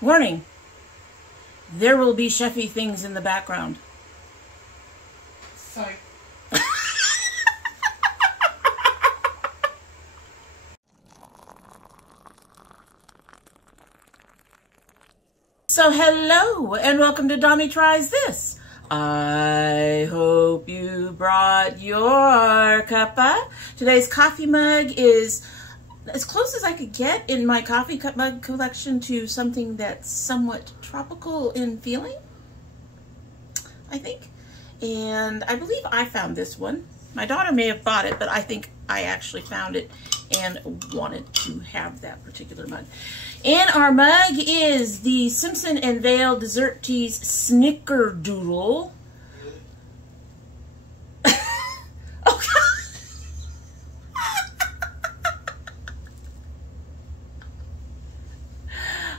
Warning, there will be chefy things in the background. Sorry. So hello and welcome to Dommy Tries This. I hope you brought your cuppa. Today's coffee mug is as close as I could get in my coffee cup mug collection to something that's somewhat tropical in feeling, I think. And I believe I found this one. My daughter may have bought it, but I think I actually found it and wanted to have that particular mug. And our mug is the Simpson and Vale Dessert Teas Snickerdoodle. Oh, God.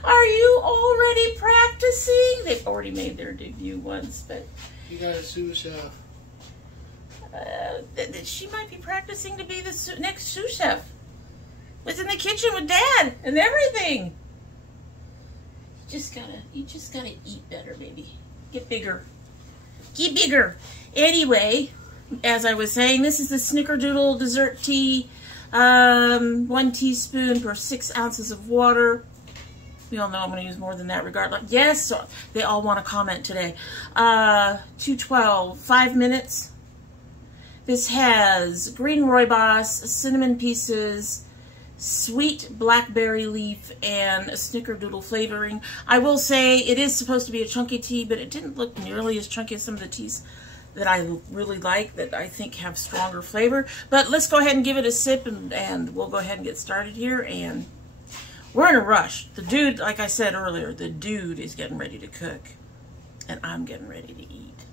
Are you already practicing? They've already made their debut once, but... You gotta sous chef. She might be practicing to be the next sous chef. Was in the kitchen with Dad and everything. You just gotta eat better, baby. Get bigger. Get bigger. Anyway, as I was saying, this is the Snickerdoodle dessert tea. 1 teaspoon per 6 ounces of water. We all know I'm going to use more than that regardless. Yes, they all want to comment today. 212, 5 minutes. This has green rooibos, cinnamon pieces, sweet blackberry leaf, and a Snickerdoodle flavoring. I will say it is supposed to be a chunky tea, but it didn't look nearly as chunky as some of the teas that I really like, that I think have stronger flavor. But let's go ahead and give it a sip, and we'll go ahead and get started here. And we're in a rush. The dude, like I said earlier, the dude is getting ready to cook, and I'm getting ready to eat.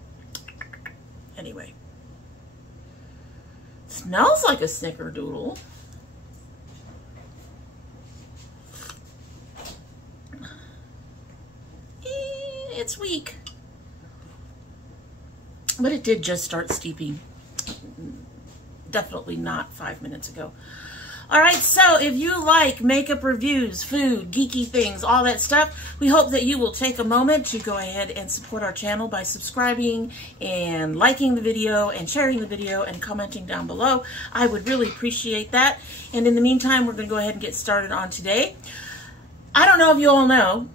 Anyway. Smells like a Snickerdoodle. It's weak. But it did just start steeping. Definitely not 5 minutes ago. Alright, so if you like makeup reviews, food, geeky things, all that stuff, we hope that you will take a moment to go ahead and support our channel by subscribing and liking the video and sharing the video and commenting down below. I would really appreciate that. And in the meantime, we're going to go ahead and get started on today. I don't know if you all know,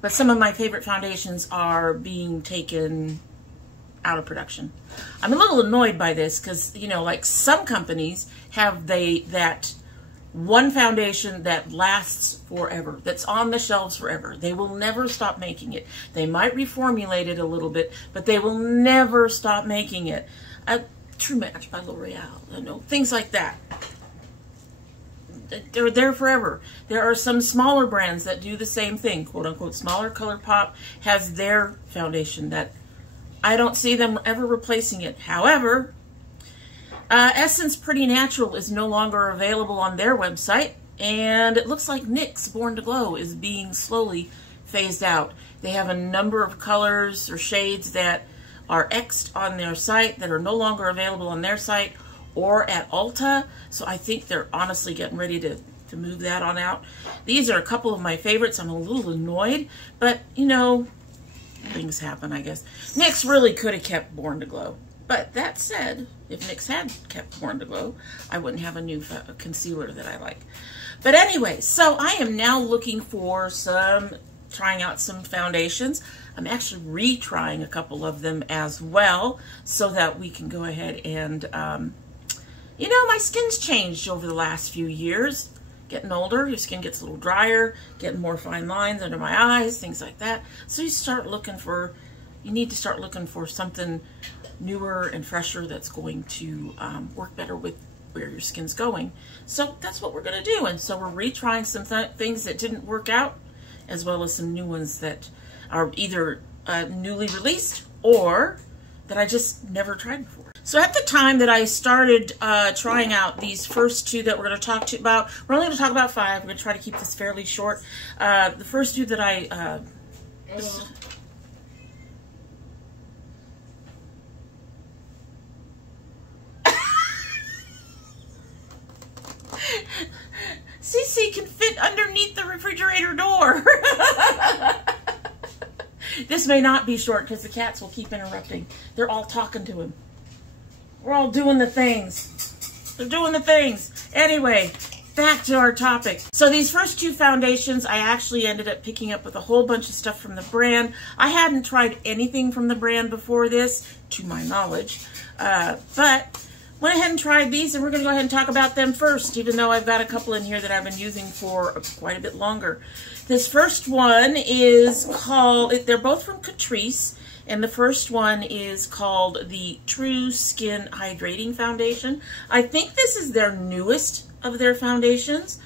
but some of my favorite foundations are being taken out of production. I'm a little annoyed by this because, you know, like some companies have that one foundation that lasts forever, that's on the shelves forever. They will never stop making it. They might reformulate it a little bit, but they will never stop making it. True Match by L'Oreal, you know, things like that. They're there forever. There are some smaller brands that do the same thing, quote unquote smaller. ColourPop has their foundation that I don't see them ever replacing it. However, Essence Pretty Natural is no longer available on their website, and it looks like NYX Born to Glow is being slowly phased out. They have a number of colors or shades that are X'd on their site that are no longer available on their site or at Ulta, so I think they're honestly getting ready to move that on out. These are a couple of my favorites. I'm a little annoyed, but you know, things happen, I guess. NYX really could have kept Born to Glow. But that said, if NYX had kept Born to Glow, I wouldn't have a new concealer that I like. But anyway, so I am now looking for trying out some foundations. I'm actually retrying a couple of them as well so that we can go ahead and, you know, my skin's changed over the last few years. Getting older, your skin gets a little drier, getting more fine lines under my eyes, things like that. So you need to start looking for something newer and fresher that's going to work better with where your skin's going. So that's what we're going to do. And so we're retrying some things that didn't work out, as well as some new ones that are either newly released or that I just never tried before. So at the time that I started trying out these first two that we're going to talk about, we're only going to talk about 5. We're going to try to keep this fairly short. The first two that I... CC can fit underneath the refrigerator This may not be short because the cats will keep interrupting. They're all talking to him. We're all doing the things. They're doing the things. Anyway, back to our topic. So these first two foundations, I actually ended up picking up with a whole bunch of stuff from the brand. I hadn't tried anything from the brand before this, to my knowledge. But went ahead and tried these, and we're going to go ahead and talk about them first, even though I've got a couple in here that I've been using for quite a bit longer. This first one is called, they're both from Catrice, and the first one is called the True Skin Hydrating Foundation. I think this is their newest of their foundations.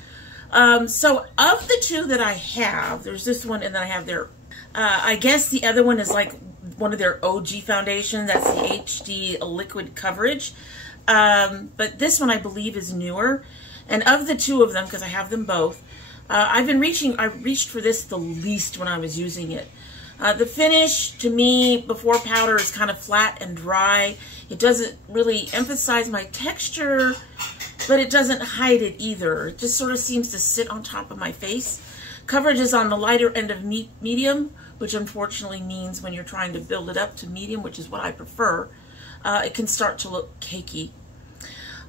So of the two that I have, there's this one, and then I have their, I guess the other one is like one of their OG foundations. That's the HD Liquid Coverage. But this one I believe is newer. And of the two of them, because I have them both, I reached for this the least when I was using it. The finish, to me, before powder is kind of flat and dry. It doesn't really emphasize my texture, but it doesn't hide it either. It just sort of seems to sit on top of my face. Coverage is on the lighter end of medium, which unfortunately means when you're trying to build it up to medium, which is what I prefer, it can start to look cakey.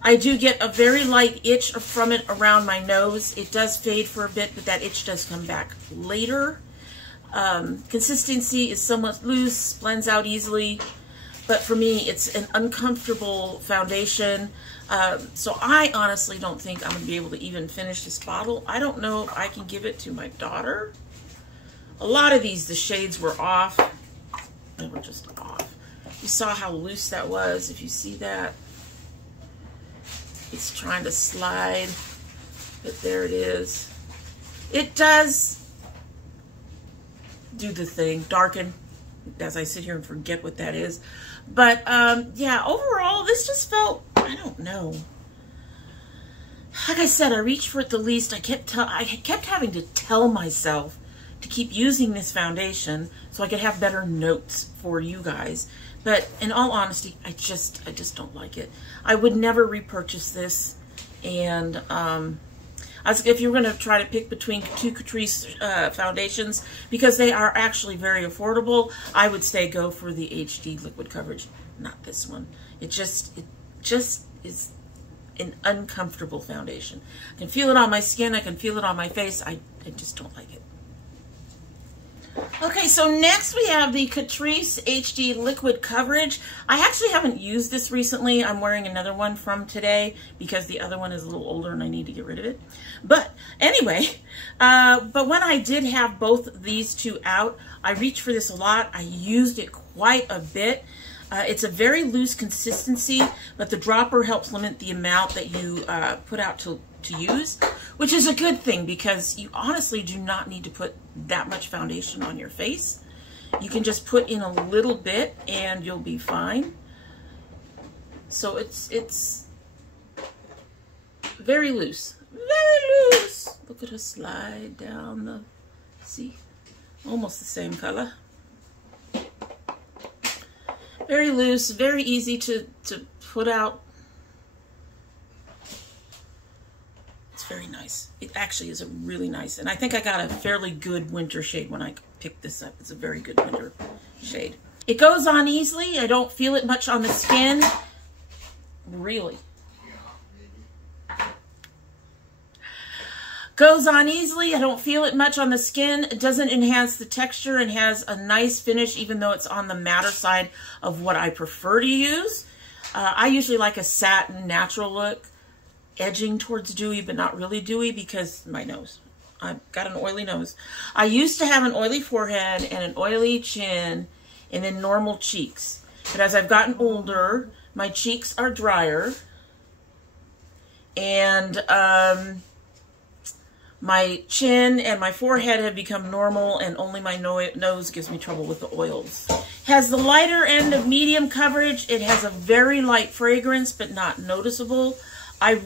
I do get a very light itch from it around my nose. It does fade for a bit, but that itch does come back later. Consistency is somewhat loose, blends out easily, but for me it's an uncomfortable foundation. So I honestly don't think I'm going to be able to even finish this bottle. I don't know if I can give it to my daughter. A lot of these, the shades were off. They were just off. You saw how loose that was, if you see that. It's trying to slide, but there it is. It does do the thing, darken, as I sit here and forget what that is. But yeah, overall, this just felt, I don't know. Like I said, I reached for it the least. I kept having to tell myself to keep using this foundation so I could have better notes for you guys. But in all honesty, I just don't like it. I would never repurchase this. And if you're going to try to pick between two Catrice foundations, because they are actually very affordable, I would say go for the HD Liquid Coverage, not this one. It just is an uncomfortable foundation. I can feel it on my skin. I can feel it on my face. I just don't like it. Okay, so next we have the Catrice HD Liquid Coverage. I actually haven't used this recently. I'm wearing another one from today because the other one is a little older and I need to get rid of it. But anyway, but when I did have both these two out, I reached for this a lot. I used it quite a bit. It's a very loose consistency, but the dropper helps limit the amount that you put out to use, which is a good thing because you honestly do not need to put that much foundation on your face. You can just put in a little bit and you'll be fine. So it's very loose, very loose. Look at her slide down the, see, almost the same color. Very loose, very easy to put out. It's very nice. It actually is a really nice, and I think I got a fairly good winter shade when I picked this up. It's a very good winter shade. It goes on easily. I don't feel it much on the skin. Really. Goes on easily. I don't feel it much on the skin. It doesn't enhance the texture and has a nice finish, even though it's on the matter side of what I prefer to use. I usually like a satin natural look, edging towards dewy, but not really dewy because my nose. I've got an oily nose. I used to have an oily forehead and an oily chin and then normal cheeks. But as I've gotten older, my cheeks are drier. And my chin and my forehead have become normal, and only my nose gives me trouble with the oils. Has the lighter end of medium coverage. It has a very light fragrance, but not noticeable. I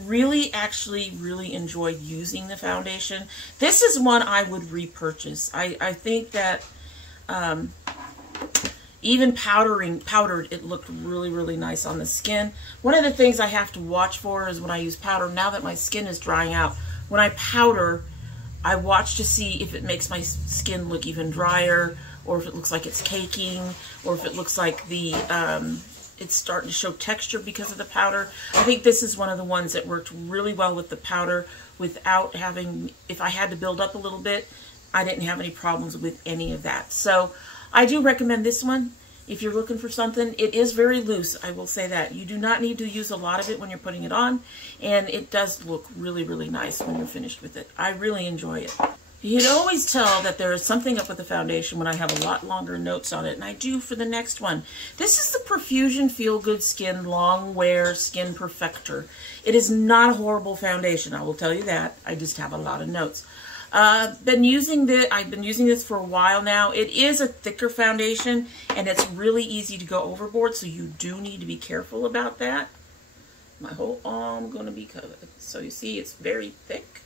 actually really enjoy using the foundation. This is one I would repurchase. I think that even powdered, it looked really, really nice on the skin. One of the things I have to watch for is when I use powder, now that my skin is drying out, when I powder, I watch to see if it makes my skin look even drier or if it looks like it's caking, or if it looks like the it's starting to show texture because of the powder. I think this is one of the ones that worked really well with the powder without having, if I had to build up a little bit, I didn't have any problems with any of that. So I do recommend this one if you're looking for something. It is very loose, I will say that. You do not need to use a lot of it when you're putting it on, and it does look really, really nice when you're finished with it. I really enjoy it. You can always tell that there is something up with the foundation when I have a lot longer notes on it, and I do for the next one. This is the Profusion Feel Good Skin Long Wear Skin Perfector. It is not a horrible foundation, I will tell you that. I just have a lot of notes. I've been using this for a while now. It is a thicker foundation, and it's really easy to go overboard, so you do need to be careful about that. My whole arm going to be covered. So you see, it's very thick.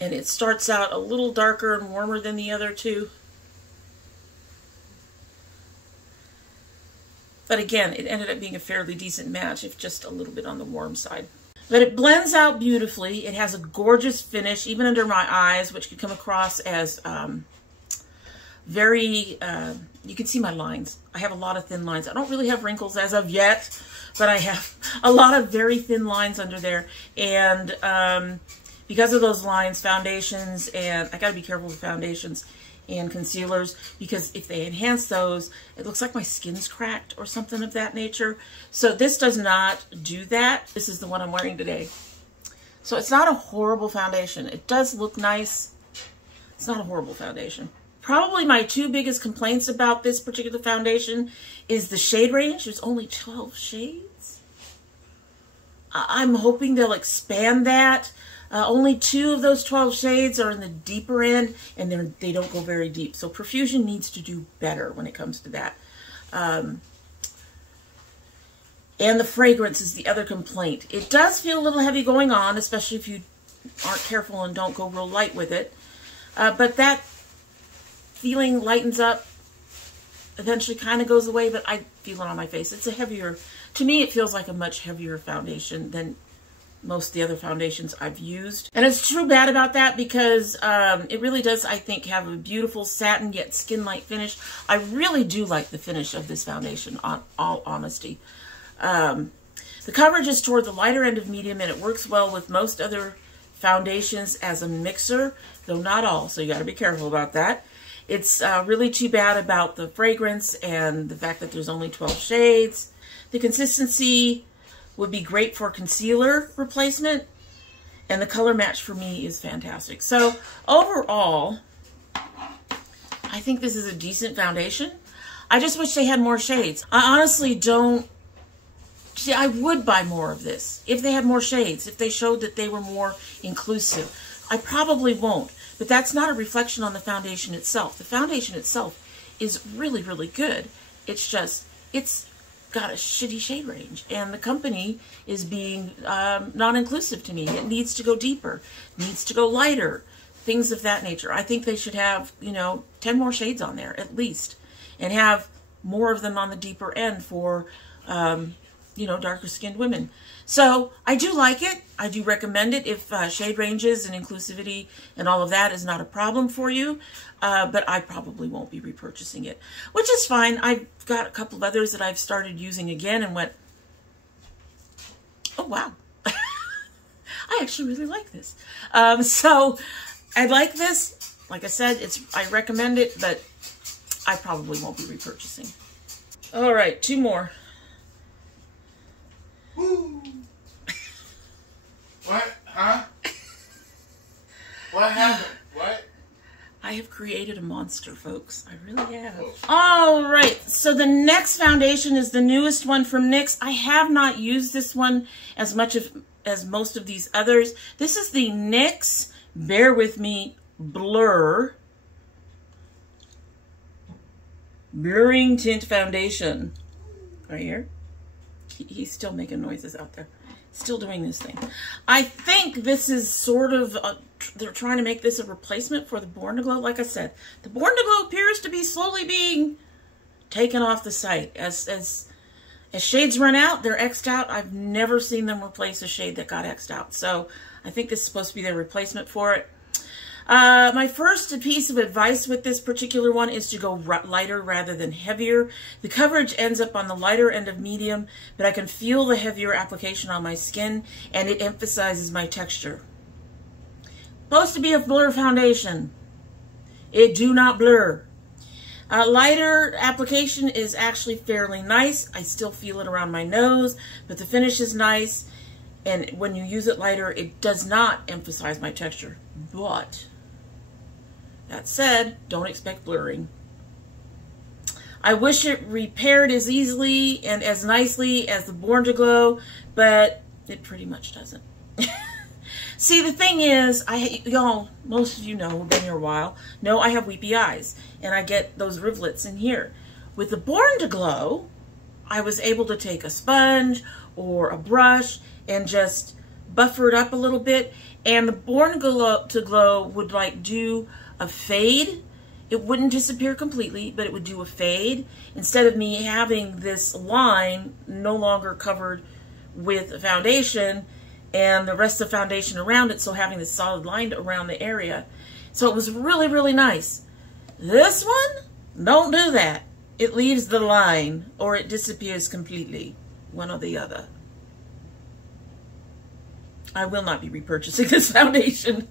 And it starts out a little darker and warmer than the other two. But again, it ended up being a fairly decent match, if just a little bit on the warm side. But it blends out beautifully. It has a gorgeous finish, even under my eyes, which could come across as very, you can see my lines. I have a lot of thin lines. I don't really have wrinkles as of yet, but I have a lot of very thin lines under there. And because of those lines, foundations, and I gotta be careful with foundations and concealers, because if they enhance those, it looks like my skin's cracked or something of that nature. So this does not do that. This is the one I'm wearing today. So it's not a horrible foundation. It does look nice. It's not a horrible foundation. Probably my two biggest complaints about this particular foundation is the shade range. There's only 12 shades. I'm hoping they'll expand that. Only 2 of those 12 shades are in the deeper end, and they don't go very deep. So Profusion needs to do better when it comes to that. And the fragrance is the other complaint. It does feel a little heavy going on, especially if you aren't careful and don't go real light with it. But that feeling lightens up, eventually kind of goes away, but I feel it on my face. It's a heavier, to me it feels like a much heavier foundation than most of the other foundations I've used. And it's true bad about that, because it really does, I think, have a beautiful satin yet skin-like finish. I really do like the finish of this foundation, on all honesty. The coverage is toward the lighter end of medium, and it works well with most other foundations as a mixer, though not all, so you got to be careful about that. It's really too bad about the fragrance and the fact that there's only 12 shades. The consistency would be great for concealer replacement, and the color match for me is fantastic. So overall, I think this is a decent foundation. I just wish they had more shades. I honestly don't, see, I would buy more of this if they had more shades, if they showed that they were more inclusive. I probably won't, but that's not a reflection on the foundation itself. The foundation itself is really, really good. It's just, it's got a shitty shade range, and the company is being non-inclusive to me. It needs to go deeper, needs to go lighter, things of that nature. I think they should have, you know, 10 more shades on there at least, and have more of them on the deeper end for, you know, darker skinned women. So I do like it. I do recommend it if shade ranges and inclusivity and all of that is not a problem for you. But I probably won't be repurchasing it, which is fine. I've got a couple of others that I've started using again and went, oh, wow. I actually really like this. So I like this. Like I said, I recommend it, but I probably won't be repurchasing. All right, 2 more. Woo. What? Huh? What happened? What? I have created a monster, folks. I really have. All right, so the next foundation is the newest one from NYX. I have not used this one as much as most of these others. This is the NYX, bear with me, Blur Blurring Tint Foundation. Right here. He's still making noises out there. Still doing this thing. I think this is sort of, they're trying to make this a replacement for the Born to Glow. Like I said, the Born to Glow appears to be slowly being taken off the site as As shades run out, they're X'd out. I've never seen them replace a shade that got X'd out. So I think this is supposed to be their replacement for it. My first piece of advice with this particular one is to go lighter rather than heavier. The coverage ends up on the lighter end of medium, but I can feel the heavier application on my skin, and it emphasizes my texture. Supposed to be a blur foundation. It do not blur. Lighter application is actually fairly nice. I still feel it around my nose, but the finish is nice. And when you use it lighter, it does not emphasize my texture. But that said, don't expect blurring. I wish it repaired as easily and as nicely as the Born to Glow, but it pretty much doesn't. See, the thing is, y'all, most of you know, who've been here a while, know I have weepy eyes, and I get those rivulets in here. With the Born to Glow, I was able to take a sponge or a brush and just buffer it up a little bit, and the Born to Glow would like do a fade. It wouldn't disappear completely, but it would do a fade, instead of me having this line no longer covered with a foundation and the rest of the foundation around it, so having this solid line around the area. So it was really, really nice. This one, don't do that. It leaves the line or it disappears completely, one or the other. I will not be repurchasing this foundation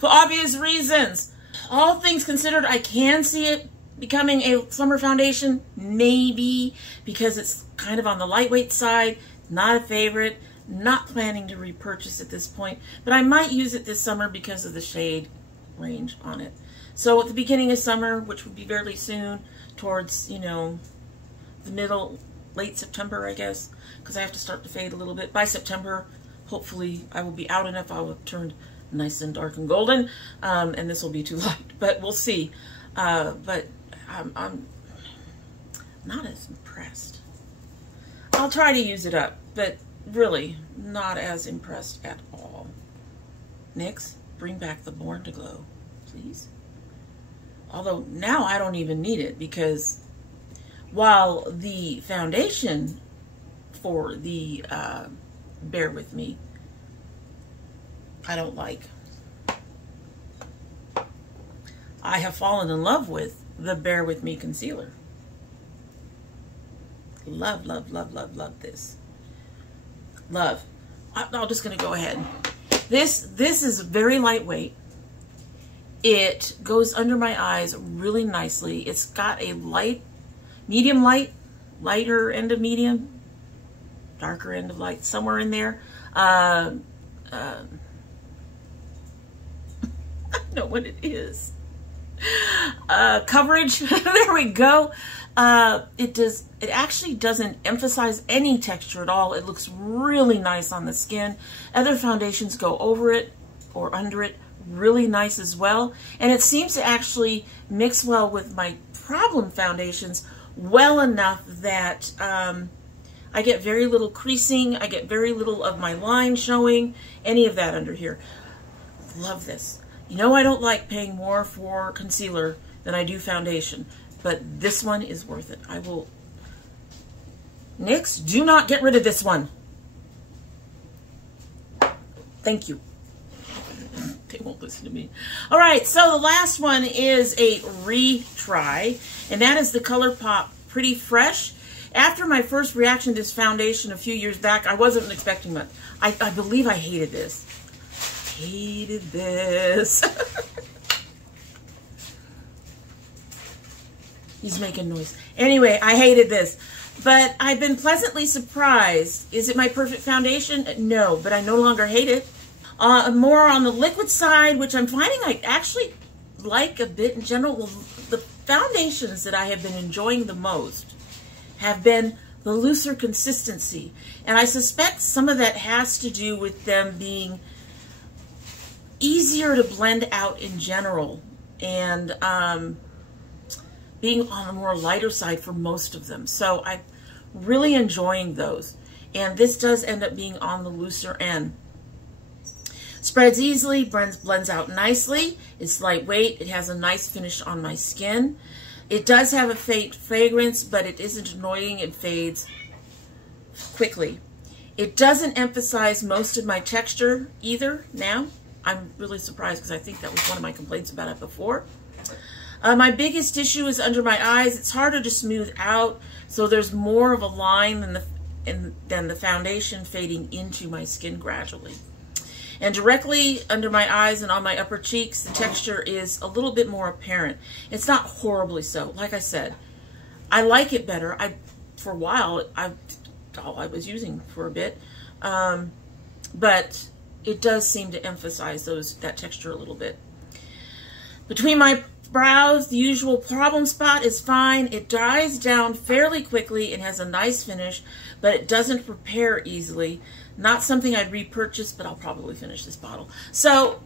for obvious reasons. All things considered, I can see it becoming a summer foundation, maybe, because it's kind of on the lightweight side. Not a favorite, not planning to repurchase at this point, but I might use it this summer because of the shade range on it. So at the beginning of summer, which would be fairly soon, towards, you know, the late September, I guess, because I have to start to fade a little bit. By September, hopefully I will be out enough, I will have turned nice and dark and golden, and this will be too light, but we'll see. But I'm not as impressed. I'll try to use it up, but really not as impressed at all. Next, bring back the Born to Glow, please. Although now I don't even need it, because while the foundation for the Bear With Me I don't like, I have fallen in love with the Bear With Me concealer. Love, love, love, love, love this. Love. I'm just going to go ahead. This is very lightweight. It goes under my eyes really nicely. It's got a light, medium light, lighter end of medium, darker end of light, somewhere in there. I know what it is. Coverage. There we go. It actually doesn't emphasize any texture at all. It looks really nice on the skin. Other foundations go over it or under it really nice as well. And it seems to actually mix well with my problem foundations well enough that I get very little creasing. I get very little of my line showing, any of that under here. Love this. You know, I don't like paying more for concealer than I do foundation, but this one is worth it. I will... NYX, do not get rid of this one. Thank you. They won't listen to me. All right, so the last one is a retry, and that is the ColourPop Pretty Fresh. After my first reaction to this foundation a few years back, I wasn't expecting much. I believe I hated this. Hated this. He's making noise. Anyway, I hated this. But I've been pleasantly surprised. Is it my perfect foundation? No, but I no longer hate it. More on the liquid side, which I'm finding I actually like a bit in general. Well, the foundations that I have been enjoying the most have been the looser consistency. And I suspect some of that has to do with them being easier to blend out in general, and being on the more lighter side for most of them. So I'm really enjoying those. And this does end up being on the looser end. Spreads easily, blends out nicely. It's lightweight. It has a nice finish on my skin. It does have a faint fragrance, but it isn't annoying. It fades quickly. It doesn't emphasize most of my texture either now. I'm really surprised because I think that was one of my complaints about it before. My biggest issue is under my eyes. It's harder to smooth out, so there's more of a line than the foundation fading into my skin gradually. And directly under my eyes and on my upper cheeks, the texture is a little bit more apparent. It's not horribly so. Like I said, I like it better. For a while, all I was using for a bit, but it does seem to emphasize that texture a little bit. Between my brows, the usual problem spot is fine. It dries down fairly quickly and has a nice finish, but it doesn't prepare easily. Not something I'd repurchase, but I'll probably finish this bottle. So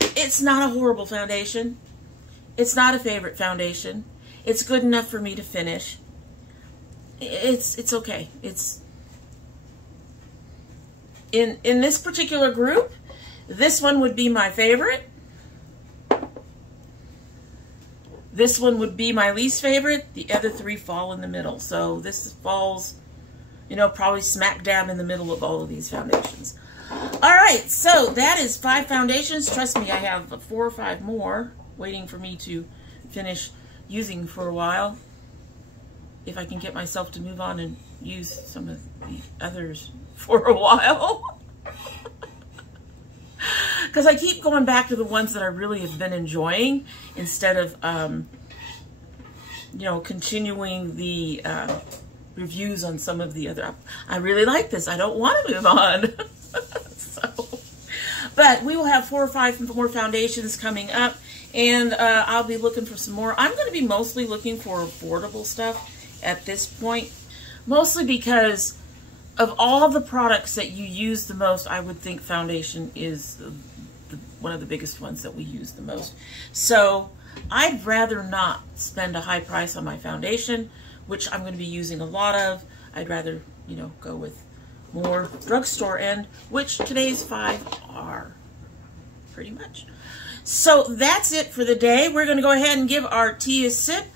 it's not a horrible foundation. It's not a favorite foundation. It's good enough for me to finish. It's okay. It's in this particular group, this one would be my favorite. This one would be my least favorite. The other three fall in the middle. So this falls, you know, probably smack dab in the middle of all of these foundations. All right, so that is 5 foundations. Trust me, I have 4 or 5 more waiting for me to finish using for a while. If I can get myself to move on and use some of the others for a while. Because I keep going back to the ones that I really have been enjoying instead of, you know, continuing the reviews on some of the other. I really like this. I don't want to move on. But we will have 4 or 5 more foundations coming up, and I'll be looking for some more. I'm going to be mostly looking for affordable stuff at this point, mostly because of all the products that you use the most. I would think foundation is one of the biggest ones that we use the most. So I'd rather not spend a high price on my foundation, which I'm going to be using a lot of. I'd rather, you know, go with more drugstore end, which today's 5 are pretty much. So that's it for the day. We're going to go ahead and give our tea a sip.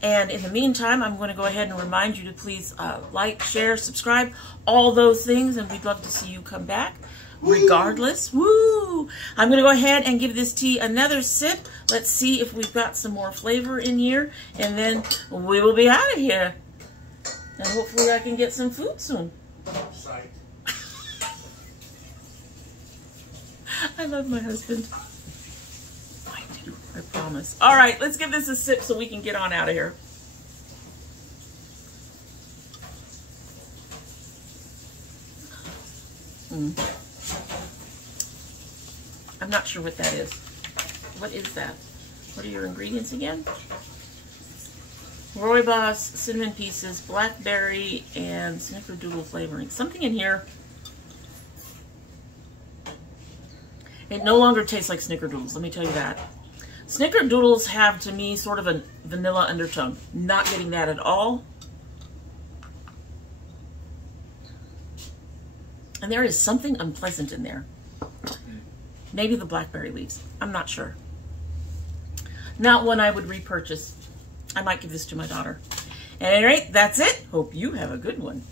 And in the meantime, I'm going to go ahead and remind you to please like, share, subscribe, all those things. And we'd love to see you come back regardless. Woo! I'm going to go ahead and give this tea another sip. Let's see if we've got some more flavor in here. And then we will be out of here. And hopefully I can get some food soon. I love my husband. I do, I promise. All right, let's give this a sip so we can get on out of here. I'm not sure what that is. What is that? What are your ingredients again? Rooibos, cinnamon pieces, blackberry, and Snickerdoodle flavoring. Something in here. It no longer tastes like Snickerdoodles, let me tell you that. Snickerdoodles have, to me, sort of a vanilla undertone. Not getting that at all. And there is something unpleasant in there. Maybe the blackberry leaves. I'm not sure. Not one I would repurchase. I might give this to my daughter. At any rate, that's it. Hope you have a good one.